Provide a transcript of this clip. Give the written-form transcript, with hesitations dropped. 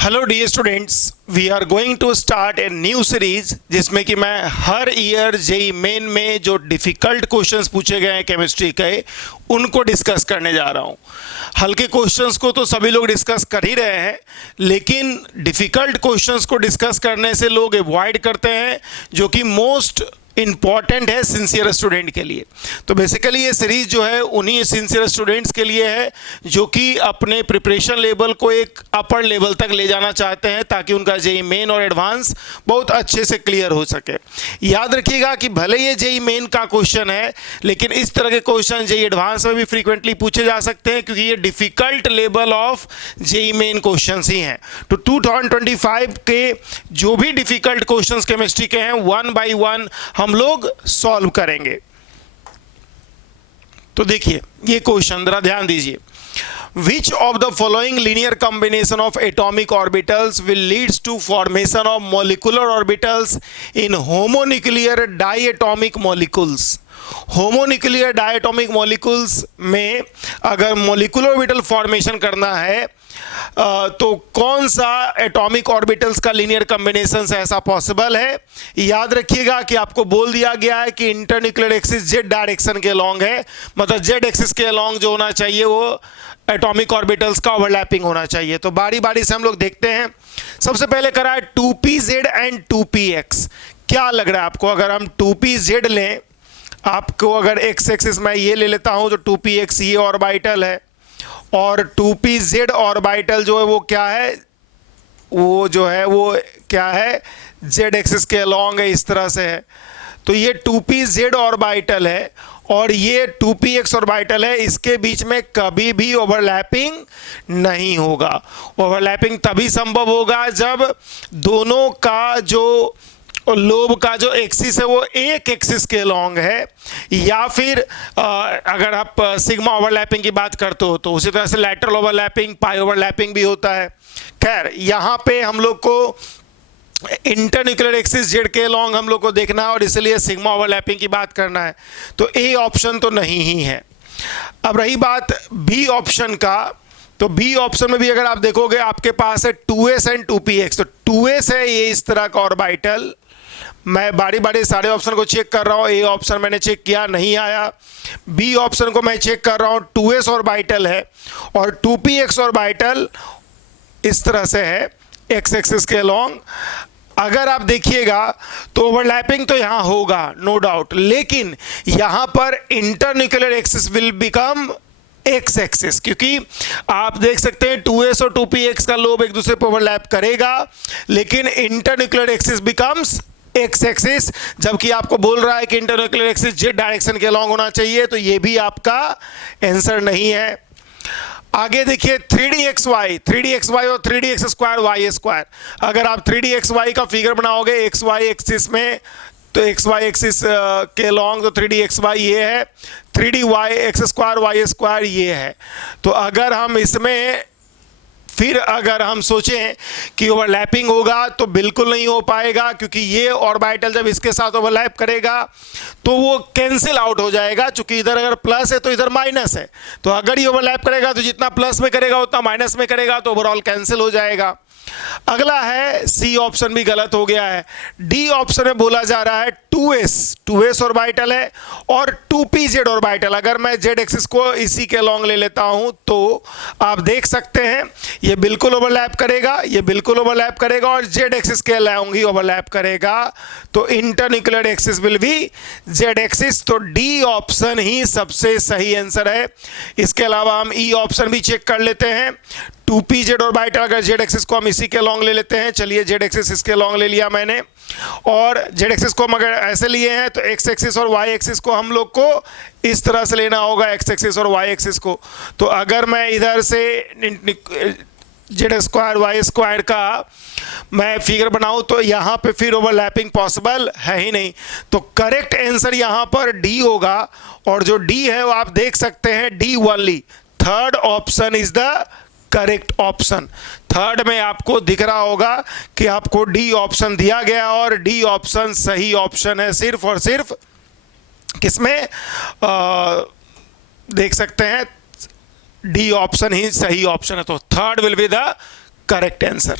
Hello dear students, we are going to start a new series जिसमें कि मैं हर year JEE main में जो डिफ़िकल्ट क्वेश्चंस पूछे गए हैं केमिस्ट्री के उनको डिस्कस करने जा रहा हूं। हल्के क्वेश्चंस को तो सभी लोग डिस्कस कर ही रहे हैं, लेकिन डिफ़िकल्ट क्वेश्चंस को डिस्कस करने से लोग अवॉइड करते हैं, जो कि मोस्ट इंपॉर्टेंट है सिंसियर स्टूडेंट के लिए। तो बेसिकली ये सीरीज जो है उन्हीं सिंसियर स्टूडेंट्स के लिए है जो कि अपने प्रिपरेशन लेवल को एक अपर लेवल तक ले जाना चाहते हैं, ताकि उनका जेई मेन और एडवांस बहुत अच्छे से क्लियर हो सके। याद रखिएगा कि भले ये जेई मेन का क्वेश्चन है, लेकिन इस तरह के क्वेश्चन जेई एडवांस में भी फ्रीक्वेंटली पूछे जा सकते हैं, क्योंकि ये difficult level of JEE Main question ही हैं। तो 2025 के जो भी डिफिकल्ट क्वेश्चन केमिस्ट्री के हैं, वन बाई वन हम लोग सॉल्व करेंगे। तो देखिए ये क्वेश्चन जरा ध्यान दीजिए। Which of the following linear combination of atomic orbitals will leads to formation of molecular orbitals in homonuclear diatomic molecules? Homonuclear diatomic molecules में अगर मोलिकुलर ऑर्बिटल फॉर्मेशन करना है तो कौन सा एटॉमिक ऑर्बिटल्स का लीनियर कॉम्बिनेशन से ऐसा पॉसिबल है। याद रखिएगा कि आपको बोल दिया गया है कि इंटरन्यूक्लियर एक्सिस जेड डायरेक्शन के अलोंग है, मतलब जेड एक्सिस के अलोंग जो होना चाहिए वो एटॉमिक ऑर्बिटल्स का ओवरलैपिंग होना चाहिए। तो बारी बारी से हम लोग देखते हैं। सबसे पहले करा है 2pz एंड 2px। क्या लग रहा है आपको? अगर हम 2pz लें, आपको अगर एक्स एक्सिस मैं ये ले लेता हूं तो 2px ये ऑर्बिटल है, और 2pz ऑर्बिटल जो है वो क्या है, वो जो है वो क्या है, z एक्सिस के अलोंग है, इस तरह से है। तो ये 2pz ऑर्बिटल है और ये 2px ऑर्बिटल है। इसके बीच में कभी भी ओवरलैपिंग नहीं होगा। ओवरलैपिंग तभी संभव होगा जब दोनों का जो लोब का जो एक्सिस है वो एक एक्सिस के लॉन्ग है, या फिर अगर आप सिग्मा ओवरलैपिंग की बात करते हो तो उसी तरह से लैटरल ओवरलैपिंग, पाई ओवरलैपिंग भी होता है। खैर यहाँ पे हम लोग को इंटरन्यूक्लियर एक्सिस जेड के लॉन्ग हम लोग को देखना है और इसलिए सिग्मा ओवरलैपिंग की बात करना है। तो ए ऑप्शन तो नहीं ही है। अब रही बात बी ऑप्शन का, तो बी ऑप्शन में भी अगर आप देखोगे आपके पास है 2s एंड 2px। तो 2s है ये इस तरह का ऑर्बिटल। मैं बारी बारी सारे ऑप्शन को चेक कर रहा हूँ। ए ऑप्शन मैंने चेक किया, नहीं आया। बी ऑप्शन को मैं चेक कर रहा हूँ, 2s ऑर्बिटल है और 2px ऑर्बिटल इस तरह से है एक्स एक्सिस के अलोंग। अगर आप देखिएगा तो ओवरलैपिंग तो यहाँ होगा, नो डाउट, लेकिन यहाँ पर internuclear axis will become x axis, क्योंकि आप देख सकते हैं 2s और 2px का लोब एक दूसरे पर ओवरलैप करेगा, लेकिन internuclear axis becomes x axis. जबकि आपको बोल रहा है कि इंटरन्यूक्लियर एक्सिस जेड डायरेक्शन के अलोंग होना चाहिए, तो ये भी आपका आंसर नहीं है। आगे देखिए 3dxy और 3dx² y²। अगर आप 3dxy का फिगर बनाओगे xy एक्सिस में, तो xy एक्सिस के लॉन्ग तो 3dxy ये है, 3dy x² y² ये है। तो अगर हम इसमें फिर अगर हम सोचें कि ओवरलैपिंग होगा तो बिल्कुल नहीं हो पाएगा, क्योंकि ये ऑर्बिटल जब इसके साथ ओवरलैप करेगा तो वो कैंसिल आउट हो जाएगा। चूंकि इधर अगर प्लस है तो इधर माइनस है, तो अगर ये ओवरलैप करेगा तो जितना प्लस में करेगा उतना माइनस में करेगा, तो ओवरऑल कैंसिल हो जाएगा। अगला है सी ऑप्शन भी गलत हो गया है। डी ऑप्शन में बोला जा रहा है 2s ऑर्बिटल है और 2pz ऑर्बिटल। अगर मैं z एक्सिस को इसी के लॉन्ग ले लेता हूं तो आप देख सकते हैं ये बिल्कुल ओवरलैप करेगा, ये बिल्कुल ओवरलैप करेगा और z एक्सिस के लॉन्ग ही ओवरलैप करेगा। तो internuclear axis will be z axis. तो डी ऑप्शन ही सबसे सही आंसर है। इसके अलावा हम ई ऑप्शन भी चेक कर लेते हैं। 2pz ऑर्बिटल, अगर z एक्सिस को हम इसी के लॉन्ग ले लेते हैं, चलिए z एक्सिस इसके लॉन्ग ले लिया मैंने, और z एक्सिस को हम अगर ऐसे लिए हैं तो x एक्सिस और y एक्सिस को हम लोग को इस तरह से लेना होगा, x एक्सिस और y एक्सिस को। तो अगर मैं इधर से z² y² का मैं फिगर बनाऊं तो यहाँ पे फिर ओवरलैपिंग पॉसिबल है ही नहीं। तो करेक्ट आंसर यहाँ पर डी होगा, और जो डी है वो आप देख सकते हैं D only. Third option is the correct option. Third में आपको दिख रहा होगा कि आपको डी ऑप्शन दिया गया और डी ऑप्शन सही ऑप्शन है, सिर्फ और सिर्फ किसमें देख सकते हैं डी ऑप्शन ही सही ऑप्शन है। तो third will be the correct answer.